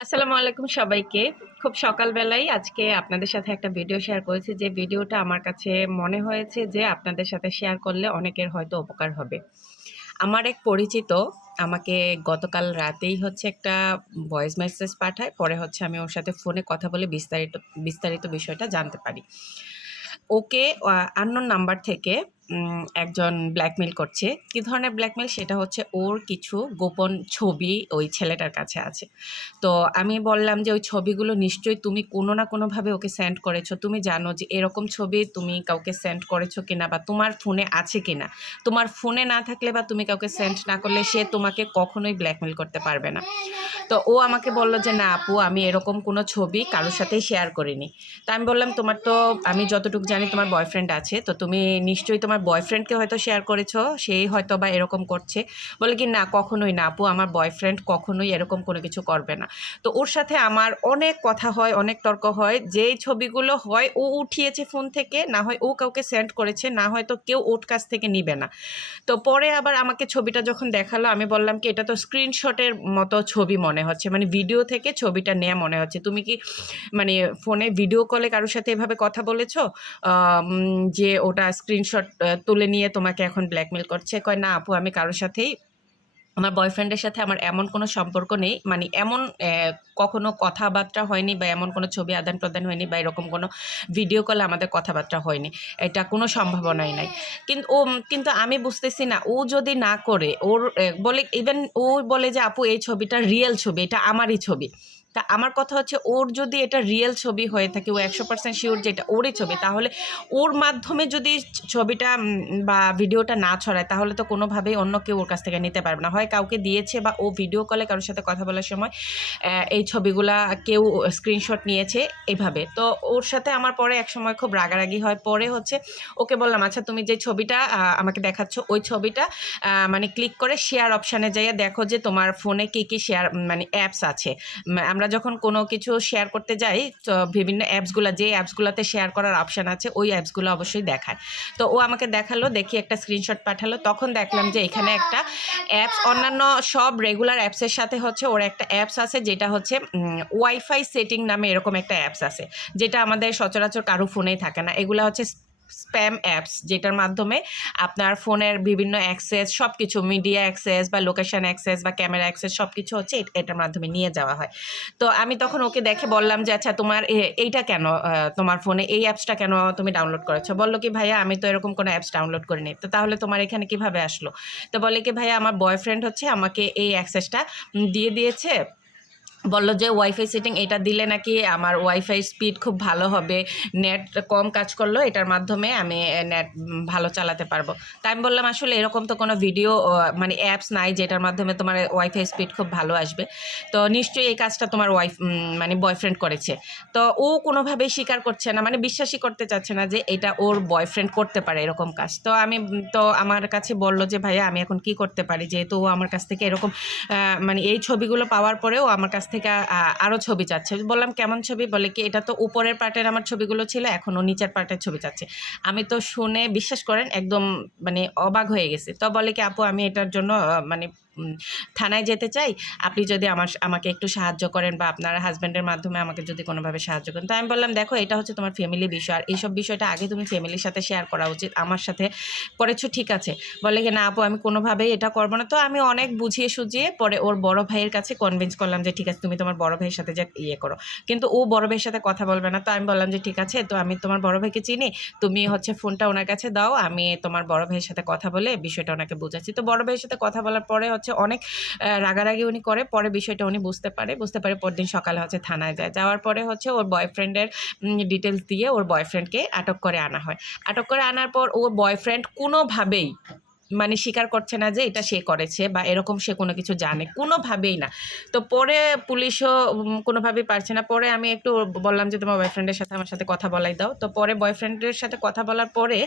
আসসালামু আলাইকুম সবাইকে। খুব সকালবেলায় আজকে আপনাদের সাথে একটা ভিডিও শেয়ার করেছি। যে ভিডিওটা আমার কাছে মনে হয়েছে যে আপনাদের সাথে শেয়ার করলে অনেকের হয়তো উপকার হবে। আমার এক পরিচিত আমাকে গতকাল রাতেই হচ্ছে একটা ভয়েস মেসেজ পাঠায়। পরে হচ্ছে আমি ওর সাথে ফোনে কথা বলে বিস্তারিত বিস্তারিত বিষয়টা জানতে পারি। ওকে আননোন নাম্বার থেকে একজন ব্ল্যাকমেল করছে। কী ধরনের ব্ল্যাকমেল সেটা হচ্ছে ওর কিছু গোপন ছবি ওই ছেলেটার কাছে আছে। তো আমি বললাম যে, ওই ছবিগুলো নিশ্চয়ই তুমি কোনো না কোনোভাবে ওকে সেন্ড করেছ। তুমি জানো যে, এরকম ছবি তুমি কাউকে সেন্ড করেছ কিনা বা তোমার ফোনে আছে কিনা। তোমার ফোনে না থাকলে বা তুমি কাউকে সেন্ড না করলে সে তোমাকে কখনোই ব্ল্যাকমেল করতে পারবে না। তো ও আমাকে বলল যে, না আপু, আমি এরকম কোনো ছবি কারোর সাথেই শেয়ার করিনি। তা আমি বললাম, তোমার তো, আমি যতটুকু জানি তোমার বয়ফ্রেন্ড আছে, তো তুমি নিশ্চয়ই তোমার বয়ফ্রেন্ডকে হয়তো শেয়ার করেছ, সেই হয়তো বা এরকম করছে। বলে কি, না, কখনোই না, আপু, আমার বয়ফ্রেন্ড কখনোই এরকম কোনো কিছু করবে না। তো ওর সাথে আমার অনেক কথা হয়, অনেক তর্ক হয়। যেই ছবিগুলো হয়, ও উঠিয়েছে ফোন থেকে, না হয় ও কাউকে সেন্ড করেছে, না হয়তো কেউ ওর কাছ থেকে নিবে না। তো পরে আবার আমাকে ছবিটা যখন দেখাল, আমি বললাম কি, এটা তো স্ক্রিনশটের মতো ছবি মনে হচ্ছে মানে ভিডিও থেকে ছবিটা নেওয়া মনে হচ্ছে। তুমি কি মানে ফোনে ভিডিও কলে কারোর সাথে এভাবে কথা বলেছ? যে ওটা স্ক্রিনশট তুলে নিয়ে তোমাকে এখন ব্ল্যাকমেল করছে। কয়, না আপু, আমি কারোর সাথেই, আমার বয়ফ্রেন্ডের সাথে আমার এমন কোনো সম্পর্ক নেই। মানে এমন কখনো কথাবার্তা হয়নি বা এমন কোনো ছবি আদান প্রদান হয়নি বা এরকম কোনো ভিডিও কলে আমাদের কথাবার্তা হয়নি। এটা কোনো সম্ভাবনাই নাই। কিন্তু ও, কিন্তু আমি বুঝতেছি না, ও যদি না করে, ওর বলে ইভেন ও বলে যে, আপু, এই ছবিটা রিয়েল ছবি, এটা আমারই ছবি। তা আমার কথা হচ্ছে ওর যদি এটা রিয়েল ছবি হয়ে থাকে ও একশো পার্সেন্ট শিওর যে এটা ওরই ছবি তাহলে ওর মাধ্যমে যদি ছবিটা বা ভিডিওটা না ছড়ায় তাহলে তো কোনোভাবেই অন্য কেউ ওর কাছ থেকে নিতে পারবে না। হয় কাউকে দিয়েছে বা ও ভিডিও কলে কারোর সাথে কথা বলার সময় এই ছবিগুলা কেউ স্ক্রিনশট নিয়েছে এভাবে। তো ওর সাথে আমার পরে এক সময় খুব রাগারাগি হয়। পরে হচ্ছে ওকে বললাম আচ্ছা তুমি যে ছবিটা আমাকে দেখাচ্ছ ওই ছবিটা মানে ক্লিক করে শেয়ার অপশানে যাইয়া দেখো যে তোমার ফোনে কী কী শেয়ার মানে অ্যাপস আছে। উম, আমরা যখন কোনো কিছু শেয়ার করতে যাই, তো বিভিন্ন অ্যাপসগুলো যে অ্যাপসগুলোতে শেয়ার করার অপশান আছে, ওই অ্যাপসগুলো অবশ্যই দেখায়। তো ও আমাকে দেখাল, দেখি একটা স্ক্রিনশট পাঠালো। তখন দেখলাম যে এখানে একটা অ্যাপস অন্যান্য সব রেগুলার অ্যাপসের সাথে হচ্ছে ওর একটা অ্যাপস আছে, যেটা হচ্ছে ওয়াইফাই সেটিং নামে এরকম একটা অ্যাপস আছে, যেটা আমাদের সচরাচর কারও ফোনেই থাকে না। এগুলো হচ্ছে স্প্যাম অ্যাপস, যেটার মাধ্যমে আপনার ফোনের বিভিন্ন অ্যাক্সেস সব কিছু মিডিয়া অ্যাক্সেস বা লোকেশন অ্যাক্সেস বা ক্যামেরা অ্যাক্সেস সব কিছু হচ্ছে এটার মাধ্যমে নিয়ে যাওয়া হয়। তো আমি তখন ওকে দেখে বললাম যে আচ্ছা তোমার এইটা কেন তোমার ফোনে এই অ্যাপসটা কেন তুমি ডাউনলোড করেছ? বলল কি, ভাইয়া, আমি তো এরকম কোনো অ্যাপস ডাউনলোড করিনি। তো তাহলে তোমার এখানে কীভাবে আসলো? তো বলে কি, ভাইয়া, আমার বয়ফ্রেন্ড হচ্ছে আমাকে এই অ্যাক্সেসটা দিয়ে দিয়েছে বলল যে ওয়াইফাই সেটিং এটা দিলে নাকি আমার ওয়াইফাই স্পিড খুব ভালো হবে। নেট কম কাজ করল, এটার মাধ্যমে আমি নেট ভালো চালাতে পারব। তাই আমি বললাম, আসলে এরকম তো কোনো ভিডিও মানে অ্যাপস নাই যেটার মাধ্যমে তোমার ওয়াইফাই স্পিড খুব ভালো আসবে। তো নিশ্চয়ই এই কাজটা তোমার ওয়াইফ মানে বয়ফ্রেন্ড করেছে। তো ও কোনোভাবেই স্বীকার করছে না মানে বিশ্বাসই করতে চাচ্ছে না যে, এটা ওর বয়ফ্রেন্ড করতে পারে এরকম কাজ। তো আমি, তো আমার কাছে বলল যে, ভাইয়া, আমি এখন কি করতে পারি? যেহেতু ও আমার কাছ থেকে এরকম মানে এই ছবিগুলো পাওয়ার পরেও আমার কাছ থেকে আহ, আরও ছবি চাচ্ছে। বললাম কেমন ছবি? বলে কি এটা তো উপরের পার্টের আমার ছবিগুলো ছিল এখনও নিচের পার্টের ছবি চাচ্ছে। আমি তো শুনে বিশ্বাস করেন একদম মানে অবাক হয়ে গেছে। তো বলে কি আপু আমি এটার জন্য মানে থানায় যেতে চাই, আপনি যদি আমার আমাকে একটু সাহায্য করেন বা আপনার হাজব্যান্ডের মাধ্যমে আমাকে যদি কোনোভাবে সাহায্য করেন। তো আমি বললাম, দেখো, এটা হচ্ছে তোমার ফ্যামিলি বিষয়। আর এইসব বিষয়টা আগে তুমি ফ্যামিলির সাথে শেয়ার করা উচিত। আমার সাথে করেছ, ঠিক আছে। বলে কি, না আপু, আমি কোনোভাবেই এটা করব না। তো আমি অনেক বুঝিয়ে সুঝিয়ে পরে ওর বড় ভাইয়ের কাছে কনভিন্স করলাম যে, ঠিক আছে, তুমি তোমার বড় ভাইয়ের সাথে যা ইয়ে করো। কিন্তু ও বড় ভাইয়ের সাথে কথা বলবে না। তো আমি বললাম যে, ঠিক আছে, তো আমি তোমার বড় ভাইকে চিনি। তুমি হচ্ছে ফোনটা ওনার কাছে দাও। আমি তোমার বড় ভাইয়ের সাথে কথা বলে বিষয়টা ওনাকে বুঝাচ্ছি। তো বড় ভাইয়ের সাথে কথা বলার পরে হচ্ছে অনেক রাগারাগি উনি করে, পরে বিষয়টা উনি বুঝতে পারে। বুঝতে পারে পরদিন সকালে হচ্ছে থানায় যায়। যাওয়ার পরে হচ্ছে ওর বয়ফ্রেন্ডের ডিটেলস দিয়ে ওর বয়ফ্রেন্ডকে আটক করে আনা হয়। আটক করে আনার পর ওর বয়ফ্রেন্ড কোনোভাবেই মানে স্বীকার করছে না যে এটা সে করেছে বা এরকম সে কোনো কিছু জানে, কোনোভাবেই না। তো পরে পুলিশও কোনোভাবেই পারছে না। পরে আমি একটু বললাম যে, তোমার বয়ফ্রেন্ডের সাথে আমার সাথে কথা বলাই দাও। তো পরে বয়ফ্রেন্ডের সাথে কথা বলার পরে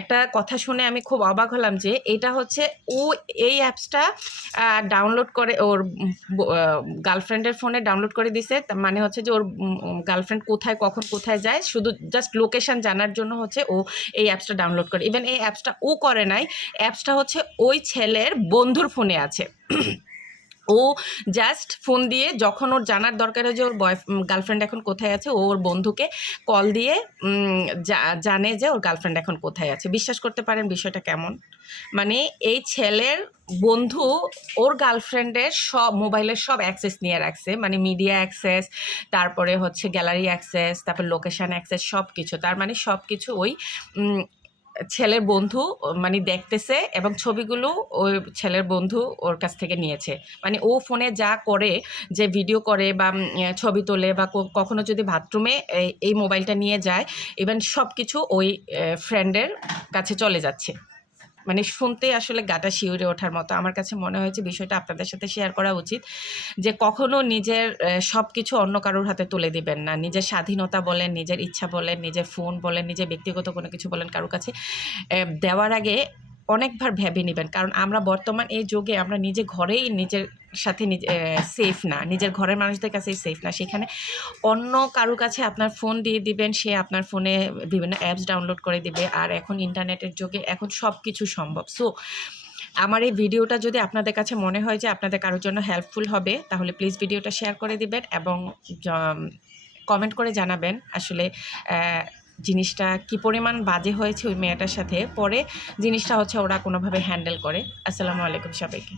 একটা কথা শুনে আমি খুব অবাক হলাম যে, এটা হচ্ছে ও এই অ্যাপসটা ডাউনলোড করে ওর গার্লফ্রেন্ডের ফোনে ডাউনলোড করে দিছে। মানে হচ্ছে যে ওর গার্লফ্রেন্ড কোথায়, কখন, কোথায় যায়, শুধু জাস্ট লোকেশন জানার জন্য হচ্ছে ও এই অ্যাপসটা ডাউনলোড করে। ইভেন এই অ্যাপসটা ও করে নাই। অ্যাপসটা হচ্ছে ওই ছেলের বন্ধুর ফোনে আছে। ও জাস্ট ফোন দিয়ে যখন ওর জানার দরকার হয় যে ওর বয় গার্লফ্রেন্ড এখন কোথায় আছে ওর বন্ধুকে কল দিয়ে জানে যে ওর গার্লফ্রেন্ড এখন কোথায় আছে। বিশ্বাস করতে পারেন বিষয়টা কেমন? মানে এই ছেলের বন্ধু ওর গার্লফ্রেন্ডের সব মোবাইলের সব অ্যাক্সেস নিয়ে রাখছে। মানে মিডিয়া অ্যাক্সেস তারপরে হচ্ছে গ্যালারি অ্যাক্সেস তারপর লোকেশান অ্যাক্সেস সব কিছু তার মানে সব কিছু ওই ছেলের বন্ধু মানে দেখতেছে এবং ছবিগুলো ওই ছেলের বন্ধু ওর কাছ থেকে নিয়েছে। মানে ও ফোনে যা করে, যে ভিডিও করে বা ছবি তোলে বা কখনো যদি বাথরুমে এই- মোবাইলটা নিয়ে যায়, ইভেন সব কিছু ওই ফ্রেন্ডের কাছে চলে যাচ্ছে। মানে শুনতে আসলে গাটা শিউরে ওঠার মতো। আমার কাছে মনে হয়েছে বিষয়টা আপনাদের সাথে শেয়ার করা উচিত যে কখনো নিজের সব কিছু অন্য কারোর হাতে তুলে দিবেন না। নিজের স্বাধীনতা বলেন, নিজের ইচ্ছা বলেন, নিজের ফোন বলেন, নিজের ব্যক্তিগত কোনো কিছু বলেন কারোর কাছে দেওয়ার আগে অনেকবার ভেবে নেবেন। কারণ আমরা বর্তমান এই যুগে আমরা নিজে ঘরেই নিজের সাথে নিজে সেফ না। নিজের ঘরের মানুষদের কাছেই সেফ না। সেখানে অন্য কারও কাছে আপনার ফোন দিয়ে দিবেন, সে আপনার ফোনে বিভিন্ন অ্যাপস ডাউনলোড করে দিবে। আর এখন ইন্টারনেটের যুগে এখন সব কিছু সম্ভব। সো আমার এই ভিডিওটা যদি আপনাদের কাছে মনে হয় যে আপনাদের কারোর জন্য হেল্পফুল হবে, তাহলে প্লিজ ভিডিওটা শেয়ার করে দিবেন এবং কমেন্ট করে জানাবেন। আসলে জিনিসটা কি পরিমাণ বাজে হয়েছে ওই মেয়েটার সাথে, পরে জিনিসটা হচ্ছে ওরা কোনোভাবে হ্যান্ডেল করে। আসসালামু আলাইকুম সবাইকে।